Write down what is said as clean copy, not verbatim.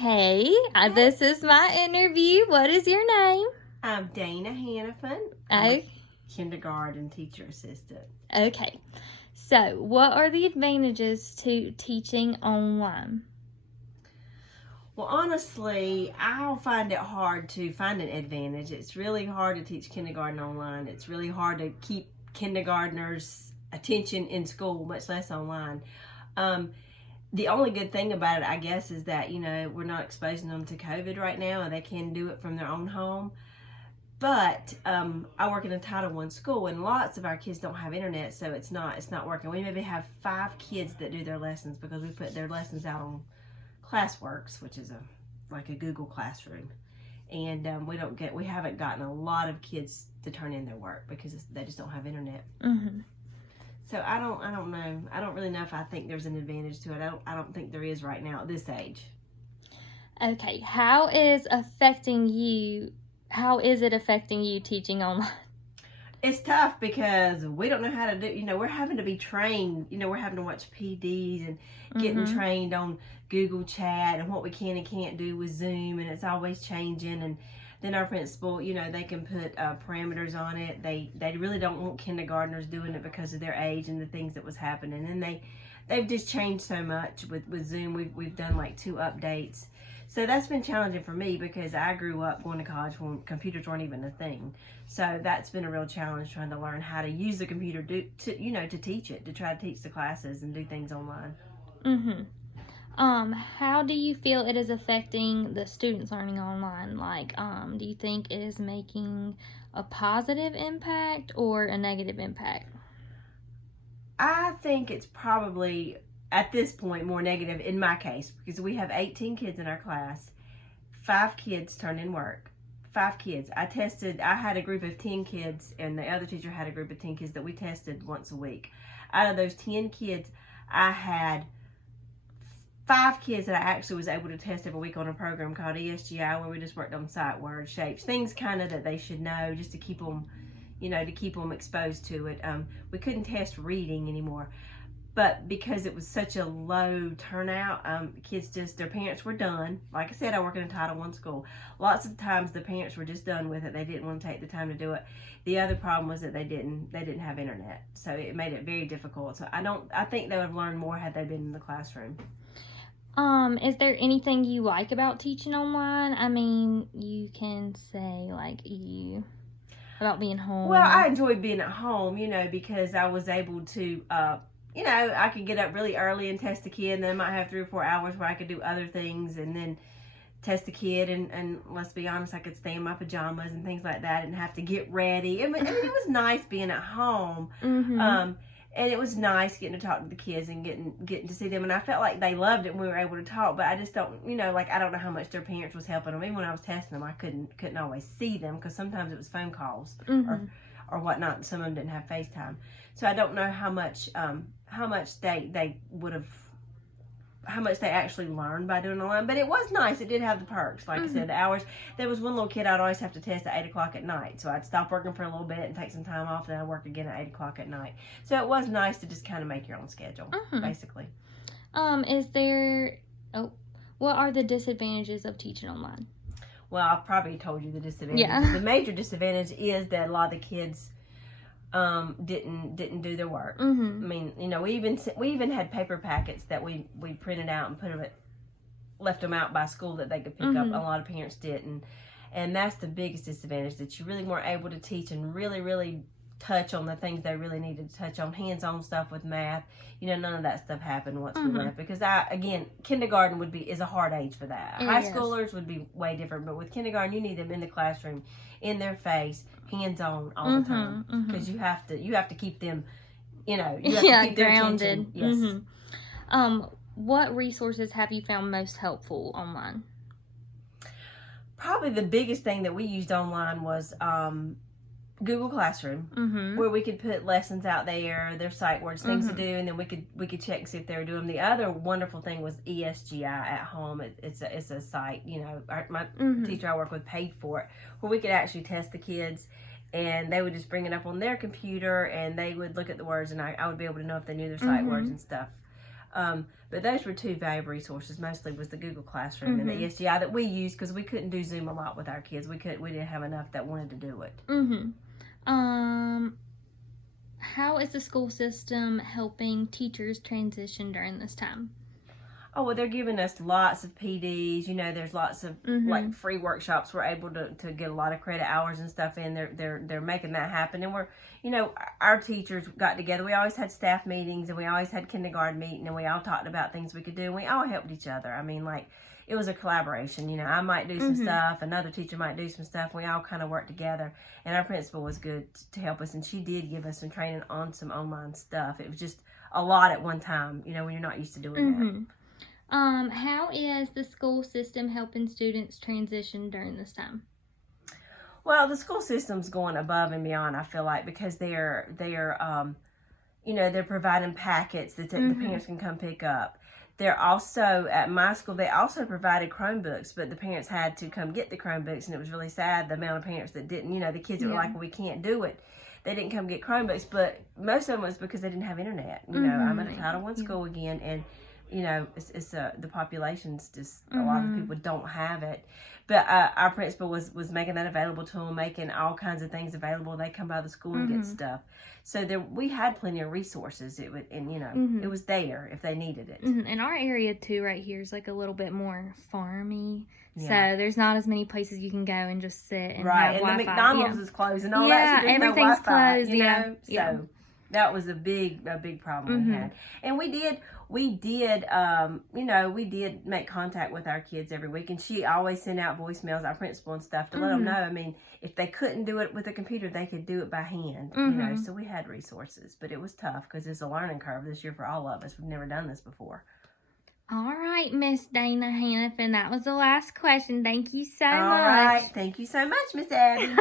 Hey, this is my interview. What is your name? I'm Dana Hannafin. I'm a kindergarten teacher assistant. Okay. So, what are the advantages to teaching online? Well, honestly, I'll find it hard to find an advantage. It's really hard to teach kindergarten online. It's really hard to keep kindergartners' attention in school, much less online. The only good thing about it, I guess, is that, we're not exposing them to COVID right now and they can do it from their own home. But I work in a Title I school, and lots of our kids don't have internet, so it's not working. We maybe have 5 kids that do their lessons because we put their lessons out on ClassWorks, which is like a Google Classroom, and we haven't gotten a lot of kids to turn in their work because they just don't have internet. Mm-hmm. So I don't know. I don't really know if I think there's an advantage to it. I don't think there is right now at this age. Okay, how is it affecting you teaching online? It's tough because we don't know how to do, we're having to be trained, we're having to watch PDs and getting trained on Google Chat and what we can and can't do with Zoom, and it's always changing. And then our principal, they can put parameters on it. They really don't want kindergartners doing it because of their age and the things that was happening. And they've just changed so much with Zoom. We've done like 2 updates. So that's been challenging for me because I grew up going to college when computers weren't even a thing. So that's been a real challenge, trying to learn how to use the computer to teach it, to try to teach the classes and do things online. How do you feel it is affecting the students learning online? Like, do you think it is making a positive impact or a negative impact? I think it's probably, at this point, more negative in my case because we have 18 kids in our class. 5 kids turn in work. 5 kids. I had a group of 10 kids, and the other teacher had a group of 10 kids that we tested once a week. Out of those 10 kids, I had 5 kids that I actually was able to test every week on a program called ESGI, where we just worked on sight, words, shapes, things kind of that they should know just to keep them, exposed to it. We couldn't test reading anymore. But because it was such a low turnout, kids their parents were done. Like I said, I work in a Title I school. Lots of times the parents were just done with it. They didn't want to take the time to do it. The other problem was that they didn't have internet. So it made it very difficult. So I think they would have learned more had they been in the classroom. Is there anything you like about teaching online? I mean, you can say about being home. Well, I enjoyed being at home, because I was able to I could get up really early and test the kid, and then I might have 3 or 4 hours where I could do other things and then test the kid. And let's be honest, I could stay in my pajamas and things like that and have to get ready. I mean, it was nice being at home. And it was nice getting to talk to the kids and getting to see them. And I felt like they loved it when we were able to talk, but I just don't, I don't know how much their parents was helping them. Even when I was testing them, I couldn't always see them because sometimes it was phone calls or whatnot, and some of them didn't have FaceTime. So I don't know how much they would have, how much they actually learned by doing it online. But it was nice. It did have the perks. Like I said, the hours. There was one little kid I'd always have to test at 8 o'clock at night. So I'd stop working for a little bit and take some time off. Then I'd work again at 8 o'clock at night. So it was nice to just kind of make your own schedule, basically. What are the disadvantages of teaching online? Well, I probably told you the disadvantage. Yeah. The major disadvantage is that a lot of the kids didn't do their work. I mean, we even had paper packets that we printed out and left them out by school that they could pick up. A lot of parents didn't, and that's the biggest disadvantage, that you really weren't able to teach and really touch on the things they really needed to touch on, hands-on stuff with math. None of that stuff happened once we left, because kindergarten is a hard age for that. High schoolers would be way different, but with kindergarten, you need them in the classroom, in their face, hands-on all the time, because you have to keep them, you have to keep their grounded. Attention. Yes. What resources have you found most helpful online? Probably the biggest thing that we used online was Google Classroom, where we could put lessons out there, their sight words, things to do, and then we could check see if they were doing them. The other wonderful thing was ESGI at home. It's a site, my teacher I work with paid for it, where we could actually test the kids, and they would just bring it up on their computer, and they would look at the words, and I would be able to know if they knew their sight words and stuff. But those were two valuable resources. Mostly was the Google Classroom and the SGI that we used because we couldn't do Zoom a lot with our kids. We didn't have enough that wanted to do it. How is the school system helping teachers transition during this time? Oh, well, they're giving us lots of PDs. You know, there's lots of like free workshops. We're able to get a lot of credit hours and stuff in. They're making that happen. And we're, you know, our teachers got together. We always had staff meetings and we always had kindergarten meeting and we all talked about things we could do. And we all helped each other. I mean, like, it was a collaboration. You know, I might do some stuff. Another teacher might do some stuff. We all kind of worked together. And our principal was good to help us. And she did give us some training on some online stuff. It was just a lot at one time, you know, when you're not used to doing that. How is the school system helping students transition during this time? Well, the school system's going above and beyond, I feel like, because they're you know, they're providing packets that the parents can come pick up. They're also, at my school, they also provided Chromebooks, but the parents had to come get the Chromebooks, and it was really sad, the amount of parents that didn't, you know, the kids that were like, well, we can't do it. They didn't come get Chromebooks, but most of them was because they didn't have internet. You know, I'm at a Title I school again, and you know, it's the population's just, a lot of people don't have it. But our principal was making that available to them, making all kinds of things available. They come by the school and get stuff. So we had plenty of resources. It was there if they needed it. And our area too, right here, is like a little bit more farmy. Yeah. So there's not as many places you can go and just sit and have Wi-Fi. And the McDonald's is closed and all that. So there's everything's no Wi-Fi, closed. You know? So that was a big problem we had. And we did make contact with our kids every week, and she always sent out voicemails, our principal and stuff, to let them know. I mean, if they couldn't do it with a computer, they could do it by hand, you know, so we had resources, but it was tough because it's a learning curve this year for all of us. We've never done this before. All right, Miss Dana Hannafin, that was the last question. Thank you so much. All right, thank you so much, Miss Abby.